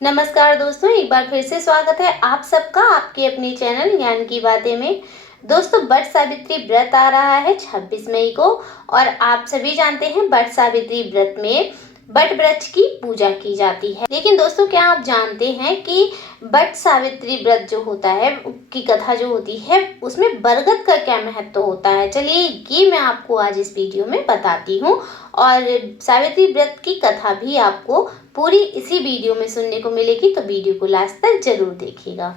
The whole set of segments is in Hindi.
नमस्कार दोस्तों, एक बार फिर से स्वागत है आप सबका आपके अपने चैनल ज्ञान की बातें में। दोस्तों, वट सावित्री व्रत आ रहा है 26 मई को और आप सभी जानते हैं वट सावित्री व्रत में वट वृक्ष की पूजा की जाती है। लेकिन दोस्तों, क्या आप जानते हैं कि वट सावित्री व्रत जो होता है की कथा जो होती है उसमें बरगद का क्या महत्व होता है? चलिए ये मैं आपको आज इस वीडियो में बताती हूँ और सावित्री व्रत की कथा भी आपको पूरी इसी वीडियो में सुनने को मिलेगी, तो वीडियो को लास्ट तक जरूर देखिएगा।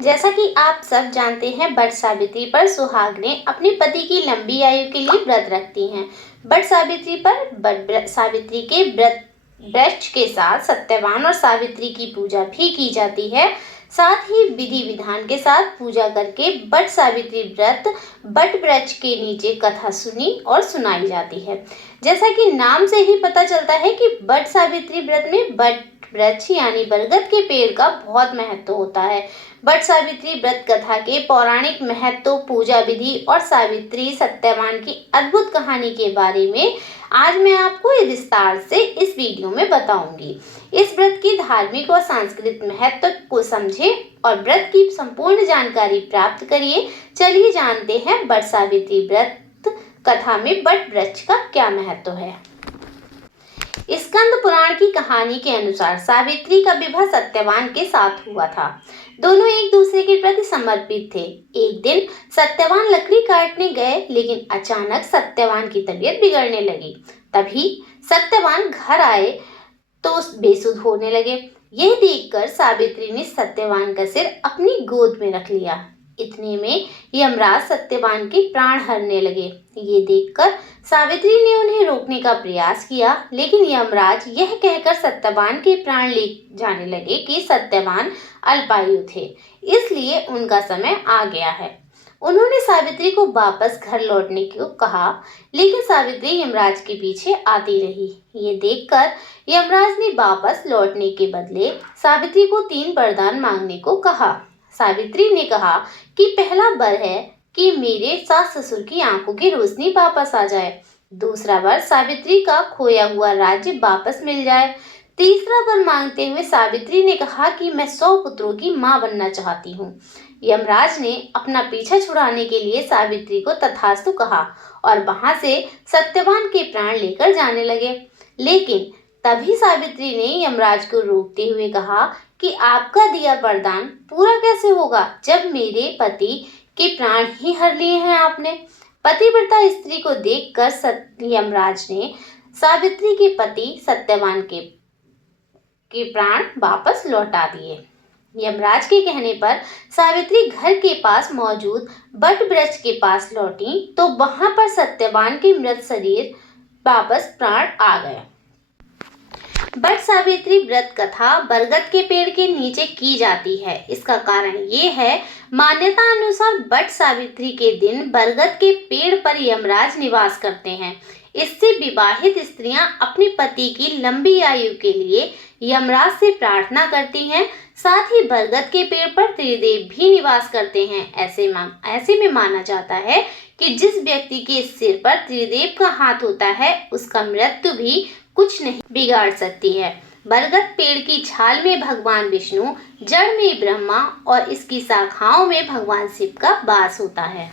जैसा कि आप सब जानते हैं, वट सावित्री पर सुहागनें अपने पति की लंबी आयु के लिए व्रत रखती हैं। वट सावित्री पर वट सावित्री के व्रत वृक्ष के साथ सत्यवान और सावित्री की पूजा भी की जाती है। साथ ही विधि विधान के साथ पूजा करके वट सावित्री व्रत वट वृक्ष के नीचे कथा सुनी और सुनाई जाती है। जैसा कि नाम से ही पता चलता है कि वट सावित्री व्रत में वट वृक्ष यानी बरगद के पेड़ का बहुत महत्व होता है। वट सावित्री व्रत कथा के पौराणिक महत्व, पूजा विधि और सावित्री सत्यवान की अद्भुत कहानी के बारे में आज मैं आपको विस्तार से इस वीडियो में बताऊंगी। इस व्रत की धार्मिक और सांस्कृतिक महत्व को समझें और व्रत की संपूर्ण जानकारी प्राप्त करिए। चलिए जानते हैं वट सावित्री व्रत कथा में वट वृक्ष का क्या महत्व है। स्कंद पुराण की कहानी के अनुसार सावित्री का विवाह सत्यवान के साथ हुआ था। दोनों एक दूसरे के प्रति समर्पित थे। एक दिन सत्यवान लकड़ी काटने गए, लेकिन अचानक सत्यवान की तबीयत बिगड़ने लगी। तभी सत्यवान घर आए तो बेसुध होने लगे। यह देखकर सावित्री ने सत्यवान का सिर अपनी गोद में रख लिया। इतने में यमराज सत्यवान के प्राण हरने लगे। ये देखकर सावित्री ने उन्हें रोकने का प्रयास किया, लेकिन यमराज यह कहकर सत्यवान के प्राण ले जाने लगे कि सत्यवान अल्पायु थे, इसलिए उनका समय आ गया है। उन्होंने सावित्री को वापस घर लौटने को कहा, लेकिन सावित्री यमराज के पीछे आती रही। ये देखकर यमराज ने वापस लौटने के बदले सावित्री को 3 वरदान मांगने को कहा। सावित्री ने कहा कि पहला वर है कि मेरे सास ससुर की आंखों की रोशनी वापस आ जाए। दूसरा वर सावित्री का खोया हुआ राज्य वापस मिल जाए। तीसरा वर मांगते हुए सावित्री ने कहा कि मैं 100 पुत्रों की मां बनना चाहती हूँ। यमराज ने अपना पीछा छुड़ाने के लिए सावित्री को तथास्तु कहा और वहां से सत्यवान के प्राण लेकर जाने लगे। लेकिन तभी सावित्री ने यमराज को रोकते हुए कहा कि आपका दिया वरदान पूरा कैसे होगा जब मेरे पति के प्राण ही हर लिए हैं आपने। पतिव्रता स्त्री को देखकर यमराज ने सावित्री के पति सत्यवान के प्राण वापस लौटा दिए। यमराज के कहने पर सावित्री घर के पास मौजूद वट वृक्ष के पास लौटी तो वहां पर सत्यवान के मृत शरीर वापस प्राण आ गए। वट सावित्री व्रत कथा बरगद के पेड़ के नीचे की जाती है। इसका कारण ये है, मान्यता अनुसार वट सावित्री के दिन बरगद के पेड़ पर यमराज निवास करते हैं। इससे विवाहित स्त्रियां अपने पति की लंबी आयु के लिए यमराज से प्रार्थना करती हैं। साथ ही बरगद के पेड़ पर त्रिदेव भी निवास करते हैं। ऐसे में माना जाता है कि जिस व्यक्ति के सिर पर त्रिदेव का हाथ होता है उसका मृत्यु भी कुछ नहीं बिगाड़ सकती है। बरगद पेड़ की छाल में भगवान विष्णु, जड़ में ब्रह्मा और इसकी शाखाओं में भगवान शिव का वास होता है।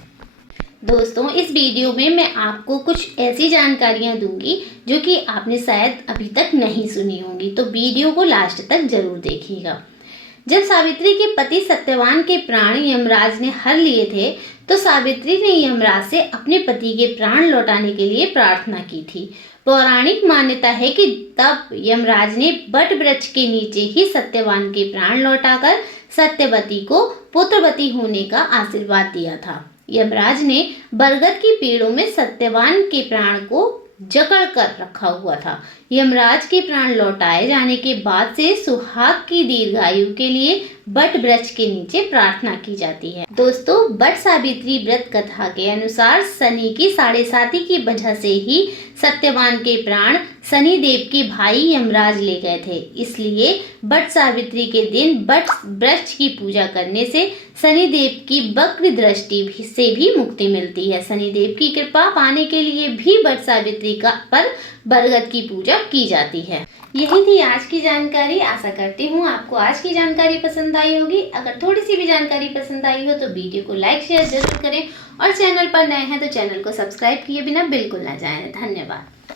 दोस्तों, इस वीडियो में मैं आपको कुछ ऐसी जानकारियां दूंगी जो कि आपने शायद अभी तक नहीं सुनी होंगी, तो वीडियो को लास्ट तक जरूर देखिएगा। जब सावित्री के पति सत्यवान के प्राण यमराज ने हर लिए थे तो सावित्री ने यमराज से अपने पति के प्राण लौटाने के लिए प्रार्थना की थी। पौराणिक मान्यता है कि तब यमराज ने वट वृक्ष के नीचे ही सत्यवान के प्राण लौटाकर सत्यवती को पुत्रवती होने का आशीर्वाद दिया था। यमराज ने बरगद के पेड़ों में सत्यवान के प्राण को जकड़ कर रखा हुआ था। यमराज के प्राण लौटाए जाने के बाद से सुहाग की दीर्घायु के लिए वट वृक्ष के नीचे प्रार्थना की जाती है। दोस्तों, वट सावित्री व्रत कथा के अनुसार शनि की 7.5 की वजह से ही सत्यवान के प्राण शनि देव के भाई यमराज ले गए थे। इसलिए वट सावित्री के दिन वट वृक्ष की पूजा करने से शनि देव की वक्र दृष्टि से भी मुक्ति मिलती है। शनि देव की कृपा पाने के लिए भी वट सावित्री पर बरगद की पूजा की जाती है। यही थी आज की जानकारी। आशा करती हूँ आपको आज की जानकारी पसंद आई होगी। अगर थोड़ी सी भी जानकारी पसंद आई हो तो वीडियो को लाइक शेयर जरूर करें और चैनल पर नए हैं तो चैनल को सब्सक्राइब किए बिना बिल्कुल ना जाएं। धन्यवाद।